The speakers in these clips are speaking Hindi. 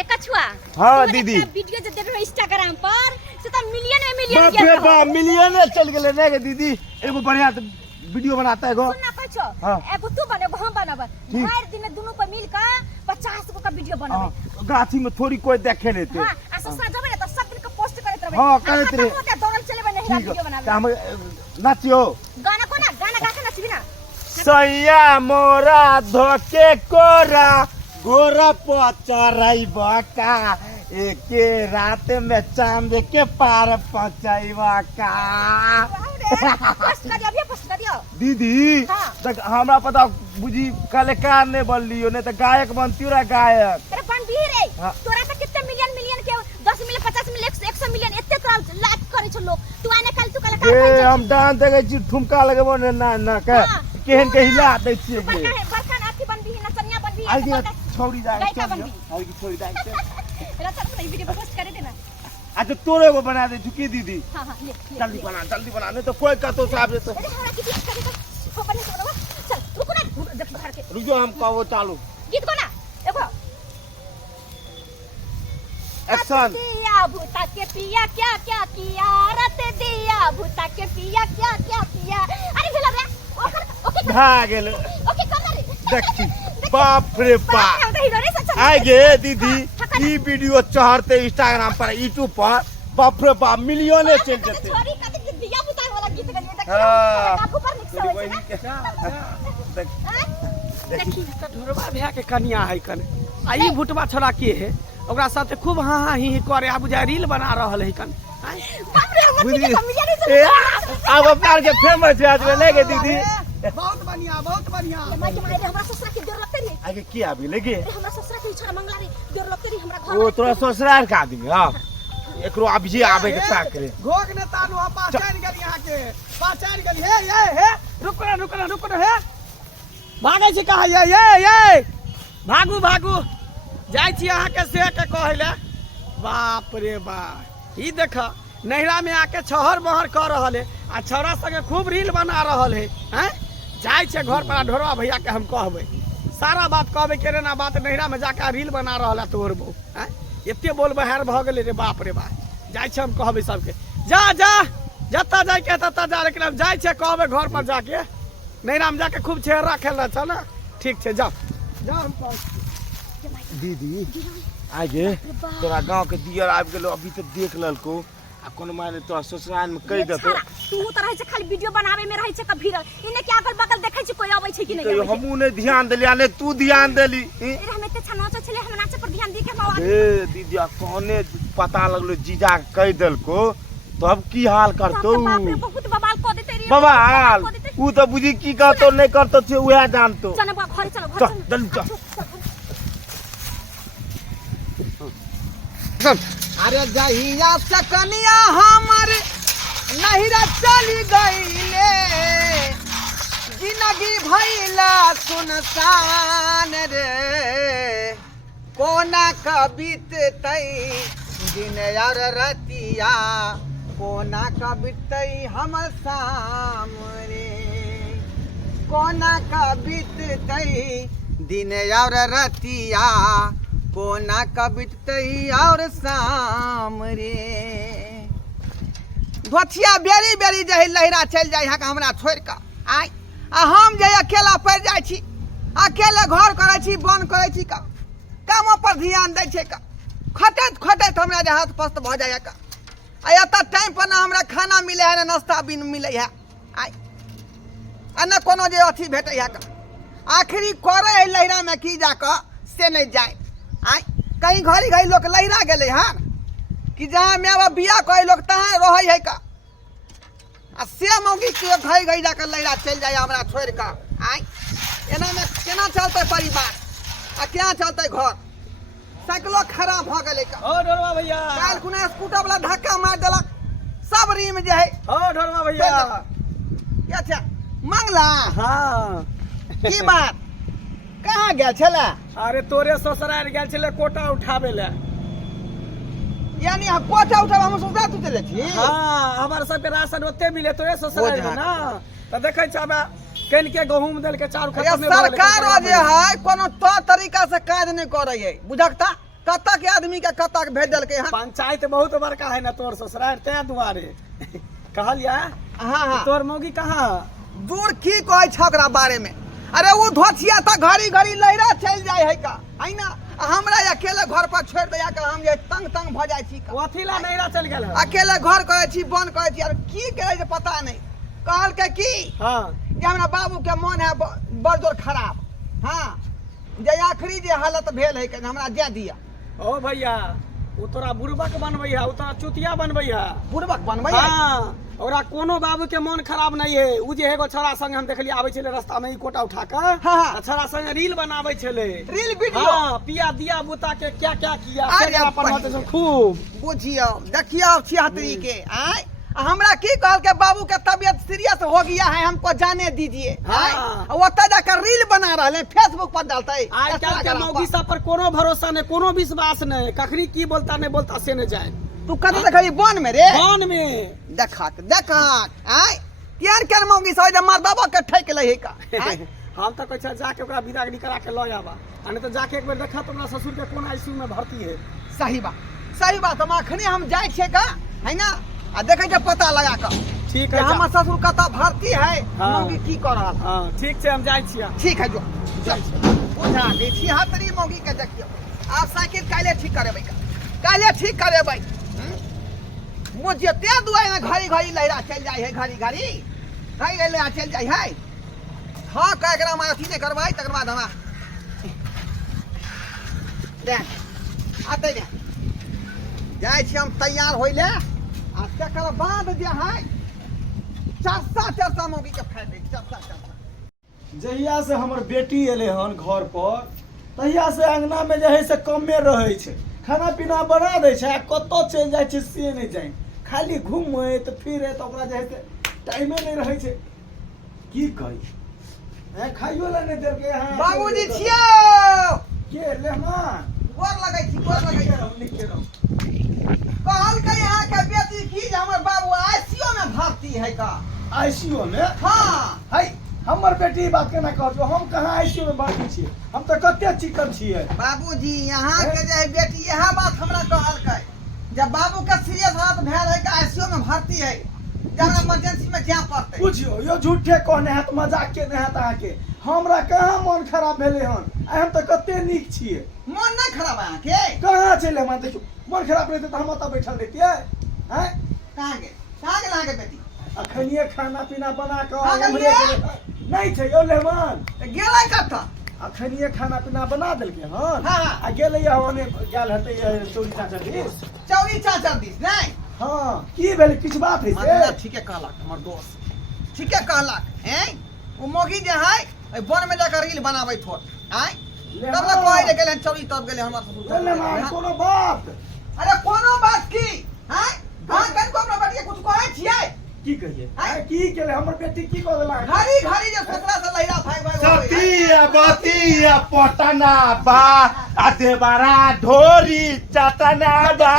रे कछुआ हाँ दीदी वीडियो जे देबे इंस्टाग्राम पर से त मिलियन में मिलियन बाप रे बाप मिलियन चल गेले रे दीदी एगो बढ़िया वीडियो बनाता है गो सुन ना कछो हाँ। एगो तू बने हम बनाबे हर दिन दोनों पे मिल के 50 गो का वीडियो बनाबे गाछी में थोड़ी कोई देखे नहीं थे हां ऐसा सजबे ना तो सब दिन का पोस्ट करत रहबे हां करत रहे दौड़ल चलेबे नहीं वीडियो बनाबे हम नाचियो गाना को ना गाना गा के नचबी ना सैया मोरा धोके कोरा गोरा पचराई बका एके रात में चांद के पार पहुंचाईबा का पोस्ट कर दियो पोस्ट कर दियो दीदी हाँ। तक हमरा पता बुझी कलाकार ने बन लियो नहीं तो गायक बनती रहा गायक अरे बन भी रे हाँ। तोरा तो कितने मिलियन मिलियन के 10 मिलियन 50 मिलियन 100 मिलियन एते क्राउड लाइक करे छ लोग तू आने कल तू कलाकार ए बन हम डांस देखे छी ठुमका लगबो ने ना के हाँ। केहन के हिला दै छियै गे बरखन आथी बन भी नचनिया बन भी आई गे छोड़ी जाए गायिका बन भी आई गे छोड़ी जाए मेरा चल नहीं वीडियो पोस्ट करे देना अच्छा तोरे को बना दे चुकी दीदी हां हां ले जल्दी बना नहीं तो कोई का तो साहब तो अरे हमरा की चीज करे तो ऊपर से बोलो चल रुको ना जब घर के रुको हम कहो चालू गीत को ना देखो एक्शन दिया भूता के पिया क्या क्या किया रत दिया भूता के पिया क्या क्या किया अरे फिल्म रे ओके भागल ओके कम रे देखी बाप रे बाप हम तो हीरो रे सच आए गे दीदी ई वीडियो चढ़ते इंस्टाग्राम पर यूट्यूब पर बाप रे बाप मिलियन चल जेते छोरी का दिया भूता वाला गीत गलिए देख हां काकू पर निकल देखी ढोरबा भैया के कन्या है कन आ ई भुटवा छोड़ा के है ओकरा साथे खूब हां हां ही करे आ बुझा रील बना रहल है कन बाप रे हम बुझली के समझ नहीं ए अब अपना के फेमस है आज लेके दीदी बहुत बढ़िया मैं के मारे हमरा ससुरा के जोर लगते रे आगे की आबी लेके हमरा ससुरा के छोरा मंगला रे जोर लगते रे हमरा घर ओ तोरा ससुराल का आदमी हां एकरो अभी आबे के ताक रे घोग ने तानु पहचान गेल यहां के पहचान गेल हे रुक ना हे भागे छी कहा ये भागू जाय छी अहाँ के से के कहले बाप रे बाप ई देख नहिरा में आके छहर बहर कर रहल है आ छौरा संगे खूब रील बना रहल है हैं जाय छे घर पर ढोरवा भैया के हम कहबे सारा बात कहबे केरे ना बात नहिरा में जाके रील बना रहल है तोर बहू हैं एते बोल बहार भ गेले रे बाप रे बाप जाय छे हम कहबे सबके जा जत्ता जाय के तत्ता जा लेकिन हम जाय छे कहबे घर पर जाके नहिरा में जाके खूब छेरा खेल छ ना ठीक छे जा हम दीदी आगे तोरा गांव के दियर आबि गेलो अभी तक देख ललको आ कोनो माने तोरा ससुराल में कहि देतो तू त रहै छ खाली वीडियो बनावे में रहै छ क भीड़ इने के अगल बगल देखै छी कोई आबै छै कि नहीं हमहू ने ध्यान देलिया ने तू ध्यान देली अरे हम एते छना चले हम नाचे पर ध्यान दे के मावा ए दीदी कहने पता लगलो जीजा कहि देलको तो अब की हाल करतो बाप रे बहुत बवाल क देते रे बवाल ऊ तो बुझी की कहतो नहीं करतो छे उहे जानतो चल बा घर चल जल्दी चल अरे जहिया से कनिया हमर नहिरा चली गईले जिंदगी भइला सुनसान रे कोना कबितै दिन और रतिया कोना कबितै हमर सामने कोना कबितै दिन और रतिया कोना कबितै और शाम रे धोथिया बेरी बेरी जे लहरा चल जाय यहाँ हमरा छोड़ के आइ आ हम जे अकेला पड़ जाय छी अकेले घर करे छी बन करे छी का कामों पर ध्यान दै छै का खटैत हमरा जे हाथ पस्त भ जाय का आ एता टाइम पर ना हमरा खाना मिले है ना नाश्ता भी मिले है आइ आ ना कोनो जे अथी भेटै है का आखिरी करे है लहरा में की जाके से नहीं जाए आइ कहीं घड़ी लोग लहरा गेले हाँ कि जहाँ मैं अब बिया कहे लोग तहाँ रहे है का आ से मौगी के घई जाकर लहरा चल जाए हमरा छोड़ के आइ एना में केना चलते परिवार आ क्या चलते घर साइकिलो खराब भ गेले का ओ ढोरवा भैया काल कुना स्कूटर वाला धक्का मार देलक सब रीम जे है ओ ढोरवा भैया अच्छा मंगला हाँ की बात कहाँ गया छला अरे तोरे ससुराल गेल छले कोटा उठाबे ले यानी हम कोटा उठाब हम ससुराल तू चले छी हाँ हमार सबके राशन ओते मिले तोरे ससुराल में ना त देखै छबा केन के गहूम देल के चारू सरकार जे है कोनो तो तरीका से काज नहीं करे है बुझकता कत्ता के आदमी के कत्ता के भेज देलकै हन। पंचायत बहुत बड़का है ना तोर ससुराल ते दुआरे कहलिया हाँ हाँ तोर मौगी कहाँ दूर की कहै छ ओकरा बारे में। अरे वो धोतिया त घड़ी घड़ी लहरा चल जाय है का है ना। हमरा अकेले घर पर छोड़ दिया के हम जे तंग तंग भ जाय छी का। अथिला नैरा चल गेल है। अकेले घर करे छी बन करे छी। अरे की करे जे पता नहीं। कहल के की हाँ जे हमरा बाबू के मन है बड़ जोर खराब। हाँ जे आखिरी जे हालत भेल है के हमरा दे दिया। ओ भैया वो तोरा बुड़बक बनबै है वो तोरा चुतिया बनबै है। बुड़बक बनबै हाँ ओकरा कोनो बाबू के मन खराब नहीं है। उ जे एगो छोरा संग हम देखलिए आबै छले रास्ता में ई कोटा उठा के हाँ। छोरा संग रील बनाबै छले। रील वीडियो हाँ पिया दिया बुता के क्या क्या किया अरे से अपन होते सब खूब बुझियो देखियो छिहत्तरी के आय हमरा की कहल के बाबू के तबीयत सीरियस हो गया है हमको जाने दीजिए। हाँ। वो जाकर रील बना रहे हैं फेसबुक पर डालता है। आज कल के मौगी सब पर कोनो भरोसा नहीं कोनो विश्वास नहीं कखनी की बोलता नहीं बोलता से नहीं जाए। तू कत देखली बन में रे बन में देखक आय केन केन मौगी सब जे मार बाबा के ठेक ले है का। हम तो कहै जाके ओकरा विदागनी करा के ल आबा आ नहीं तो जाके एक बेर देखा तो ससुर के कोन आईसीयू में भर्ती है। सही बात हम अखनी हम जाय छे का है ना आ देखे के पता लगा के ठीक कि है हमर ससुर कता भर्ती है हाँ। मौगी की कर रहा है। हाँ ठीक छै हम जाय छियै। ठीक है जो बुझा गई छिहत्तरी मौगी के देखियो। आप साइकिल काले ठीक करेबै का काले ठीक करेबै। मुझे ते दुआई में घड़ी घड़ी लहरा चल जाय है घड़ी घड़ी लहरा चल जाय है। हाँ कह एकरा में अथी नहीं करबै तकर बाद हमरा दे आते दे जाय छी हम तैयार होइले आ तकर बाद जे है चरसा मौगी के फाड़ दे चरसा। जहिया से हमर बेटी एले हन घर पर तहिया से अंगना में जे है से कमे रहे छै खाना पीना बना दे छै कतो चल जाय छै से नहीं जाय खाली घूमे तो फिरे तो ओकरा जे है से टाइमे नहीं रहे छै की कही ए खाइयो ला नहीं देल के। हां बाबूजी छियो के लेहमान गोर लगै छी हम लिखे रहो कहल के यहाँ के बेटी की जे हमर बाबू आईसीयू में भर्ती है का। आईसीयू में हाँ है हमर बेटी बात केना कहतो हम कहाँ आईसीयू में भर्ती छी हम तो कते चिकन छियै। बाबूजी यहाँ के जे बेटी यह बात हमरा कहल के जब बाबू के सीरियस हालत भेल है कि आईसीयू में भर्ती है जब इमरजेंसी में जाए पड़ते। बुझियो यो झूठे कहने है तो मजाक के नहीं है के हमरा कहाँ मन खराब भेले हन हम तो कते नीक छियै। मन नहीं खराब है के कहाँ चले मन देखियो मन खराब रहते तो हम तो बैठल रहतिए हैं कहाँ के बेटी अखनिए खाना पीना बना के हाँ, हमरे गेलिए। नहीं छै यो लेहमान गेलै कतऽ अखनिए खाना पीना बना देलके हन हाँ। आ गेलै ओने गेल हते चोरी चाचा दिस चौरी चाचा दिस नहीं हां की भेल किछ बात है मतलब से ठीके कहलक हमर दोस्त ठीके कहलक हैं वो मौगी जे है ओइ वन में जाकर रील बनाबै थोड़ हैं तब ना कोई रे गेले चौरी तब गेले हमर ससुर लेहमान कोनो बात अरे कोनो बात की हैं हां कन को अपना बेटी कुछ कहै छियै की कहिए हैं? की केले हमर बेटी की कह देला घड़ी घड़ी जे ससुरा से लहरा भाग सतिया बतिया पटना बा आ देवरा ढोरी चटना बा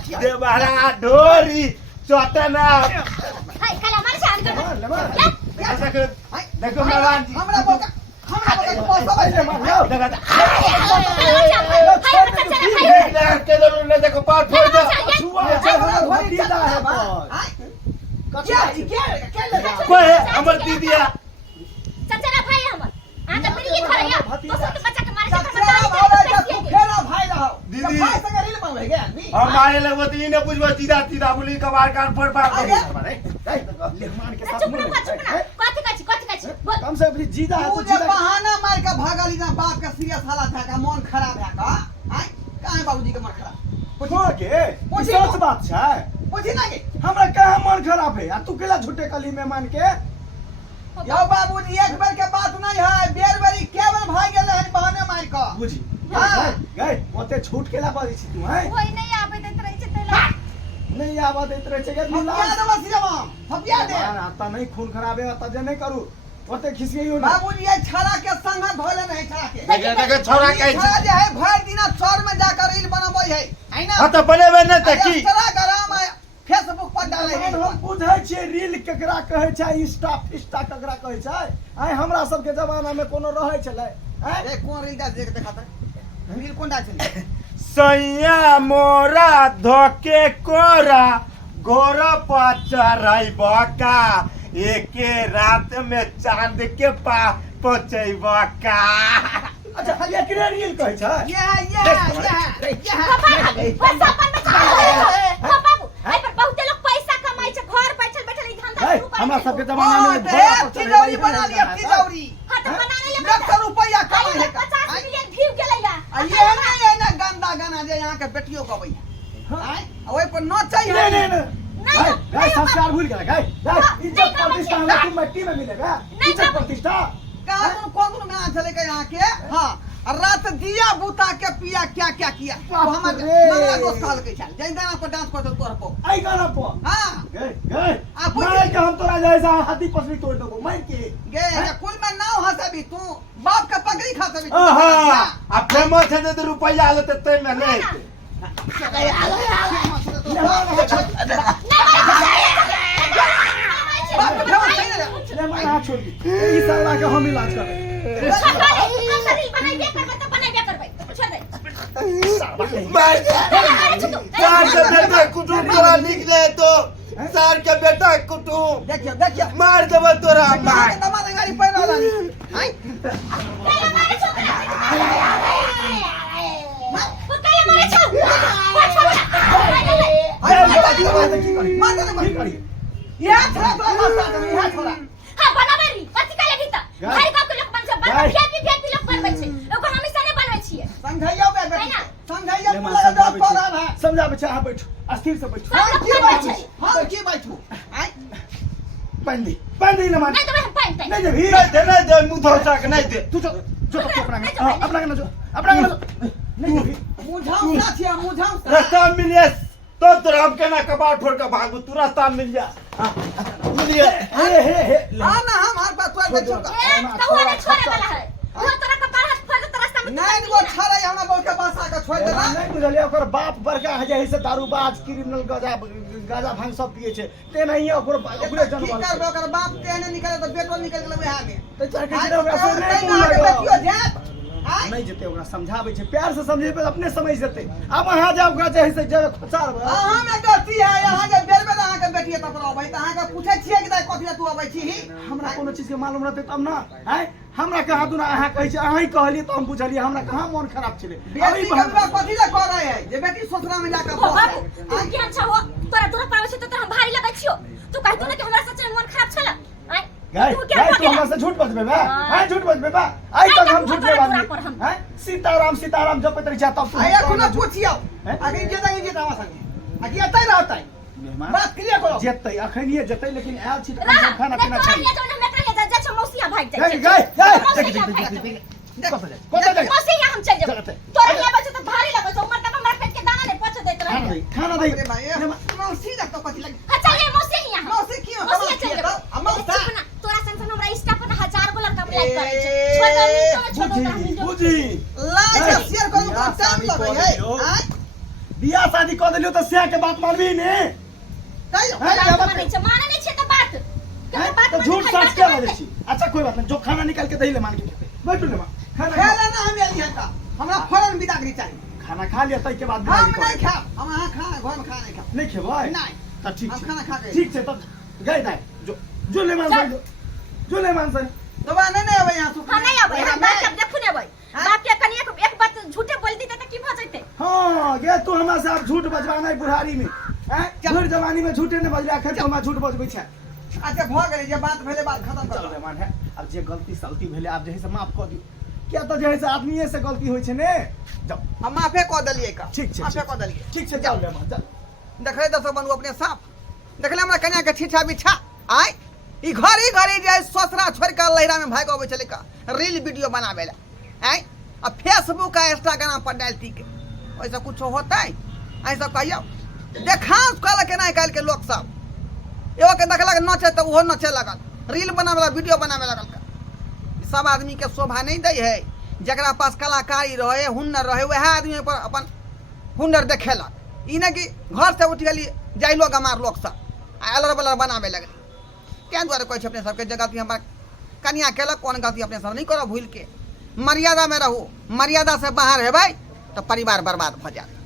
देवरा ढोरी चटना। हाय खाला मार शांत कर लेहमान देखो मेहमान जी हमरा बोका पैसा ले मार लो देखो पार फोड़ दो छुआ भतीजा है बस कोई है हमर दीदिया चचरा भाई हमर आ त फिर ये खरया तो सब बच्चा के मारे तू फेरा भाई रहो दीदी। भाई संग रील बनबै गे आदमी हम मारे लगबो तो इने बुझबो सीधा सीधा बोली कबार कान फोड़ फाड़ कर लेहमान के साथ चुप मुंह ना कथि कथि बोल कम से कम जीदा है तू तो जे जीदा बहाना मार के भागली ना बाप के सीरियस हालत है का मन खराब है का हैं काहे बाबूजी के मन खराब छोड़ के पूछी सच तो। बात छै पूछी ना के हमरा कहाँ मन खराब है आ तू केला झूठे कली मेहमान के यो बाबूजी एक बेर के बात नहीं है बेर बेरी के बेर भाग गेले है बहाने मार के बुझी हाँ। गए ओते झूठ केला बाजी छी तू हैं कोई नहीं आबे दैत रहे छै तेला नहीं आवा देत रहे छै हम क्या देबो सिनेमा हम क्या दे आता नहीं खून खराब है आता जे नहीं करू ओते खिसियो ना बाबूजी ये छड़ा के संग भोले नहीं छड़ा के देखो छोरा ये छड़ा जे है भर दिना चौर में जाकर रील बनबै है है ना हां तो बनेबे न त की इंस्टाग्राम फेसबुक पर डाले है हम बुझै छियै रील केकरा कहै छै इंस्टा केकरा कहै छै आइ हमरा सब के जमाना में कोनो रहै छलै अरे कौन रील देख देखाता रील कौन डाल छै सैया मोरा धोके कोरा गोर पर चढ़ब का एके रात में चांद के पास पहुँचब का। अच्छा खाली एकरे रील कहै छै बहुते लोग पैसा कमाई छै घर बैठल बैठल ई धंधा शुरू कर हमरा सबके जमाना में तिजौरी बना लिया तिजौरी हां त बनाने ले 100 रुपया कमाई है 50 मिलियन व्यू गेलैया ये ना गंदा गाना जे यहाँ के बेटियों गबैया आय ओइ पर नचै है नहीं गाय संस्कार भूल गया गाय इज्जत प्रतिष्ठा हमरा तुम मिट्टी में मिलेगा इज्जत प्रतिष्ठा कौन गाना चले के यहाँ के हाँ रात दिया बुता के पिया क्या क्या किया हमारा दोस्त कहल के चल जै गाना पर डांस करतो तोर को आई गाना पर हां गए मारे के हम तोरा जैसा हाथी पसली तोड़ देबो मार के गे कुल में नाव हसबी तू बाप का पगड़ी खा सभी हां आ फेमस है तो रुपया आले त तै में नहीं ले मार हाथ छोड़ दी ई साला के हम इलाज कर सार के बेटा कुटुम तोरा निकले तो सार के बेटा कुटुम देखियो मार देबो तोरा मार दमा गाड़ी पैर वाला हाय समझा बच्चा हाँ बैठो अस्थिर से बैठो पहन दी ना मान नहीं दे भी नहीं दे मुंह धोसा के नहीं दे तू जो अपना नहीं दे रास्ता मिलिए तो तोरा हम केना कबाड़ फोड़ के भागू तू रास्ता मिल जा मिलिए हे हमारे पास नहीं वो छड़े हमरा बोल के बसा के छोड़ देला नहीं बुझलिए ओकर बाप बड़का है जैसे दारूबाज क्रिमिनल गाजा भांग सब पिए छे ते नहीं ओकरे जन्म की करबे ओकर बाप ते नहीं निकले तो बेटो निकल गेल वहां में तो चाहे के ओकरा से नहीं बेटियो जात नहीं जेते ओकरा समझावे छे प्यार से समझे अपने समझ जेते अब वहां जाओ ओकरा चाहे से जब खुचार हां में गलती है यहां के बेर में अहां के बेटिए तक रहबै त अहां के पूछे छिए कि कथि तू अबै छी हमरा कोनो चीज के मालूम रहते तब ना हैं हमरा कहा तू ना अहां कहै छै अहां ही कहली तो हम बुझलिए हमरा कहां मन खराब छले बेटी हमरा कथि ला कर रहे है जे बेटी ससुरा में जाकर बाबू तू ज्ञान छ हो तोरा दूर पड़े छै त हम भारी लगै छियो तू कहत न कि हमरा सच में मन खराब छला आय गाय तू हमरा से झूठ बजबे बा हां झूठ बजबे बा आई तक हम झूठ बात हैं सीताराम जब तक जाता तू आया कोनो पूछियो आगे जे तक जे तावा संगे आगे अतै रहतै बात क्लियर करो जेतै अखनिए जेतै लेकिन आयल छी त खाना पीना खाई मौसिया भाग जाए कोता जाए मौसिया हम चल जाब तोरा ले बचे त भारी लगै छ उमर तक हमरा पेट के दाना नहीं पच देत रहे खाना दे अरे भाई मौसी जा तो कथि लग अच्छा ये मौसिया ही यहां मौसी क्यों मौसिया चल जाब मौसा तोरा संग हमरा स्टाफ पर 1000 गो लड़का बुलाई करे छै छोड़ दे छोड़ बुझी लाइक शेयर करू को टाइम लगै है बियाह शादी क देलियो त सिया के बात मानबी ने माने छै त बात तो झूठ सच क्या बोले छी अच्छा कोई बात नहीं जो खाना निकाल के दही ले मान के बैठ ले खाना खेला ना हम एलिए का हमरा फौरन बिदागरी चाहिए खाना खा लिया तई के बाद हम नहीं खा हम हां खा घर में खा नहीं खा नहीं खेबै नहीं त ठीक हम खाना खा गए ठीक छै तब गई दाई जो ले मान जो ले मान दबा नहीं आवे यहां तू हां नहीं आवे हम बात अब देखु ने भाई बाप के कनिया एक बात झूठे बोल दी त की भ जइते हां गे तू हमरा से अब झूठ बजवाना बुढ़ारी में हैं बुढ़ जवानी में झूठे ने बजला खर हमरा झूठ बजबै छै अच्छा भ गेलै जे बात भेले बात खत्म कर चल मान है अब जे गलती सलती भेले आप जैसे माफ कर दियो क्या तो जैसे आदमीए से गलती होय छै ने जाओ हम माफे क देलिए का ठीक छै माफे क देलिए ठीक छै जाओ ले मान चल देखले दस बनू अपने साफ देखले हमरा कन्या के छिछा बिछा आय ई घरी जे ससुरा छोड़ के लहरा में भाग आवे चले का रील वीडियो बनावेला आय अब फेसबुक आ इंस्टाग्राम पर डालती के ऐसा कुछ होता है ऐसा कहियो देखाओ कल के नहीं कल के लोग सब एगो के देखलक नचे तो ओहो नचे लगल रील बनावे वीडियो बनावे लगल सब आदमी के शोभा नहीं दे है जकरा पास कलाकारी रहे हुनर रहे वह आदमी पर अपन हुनर देखेलक ई नहीं कि घर से उठ गली जाइलो गमार लोग सब अलर बलर बनावे लगल क्या द्वारे कहै छै अपने सबके जगह हमार कन्या केलक कौन गलती अपने सब नहीं करो भूल के मर्यादा में रहू मर्यादा से बाहर है भाई तो परिवार बर्बाद भऽ जायत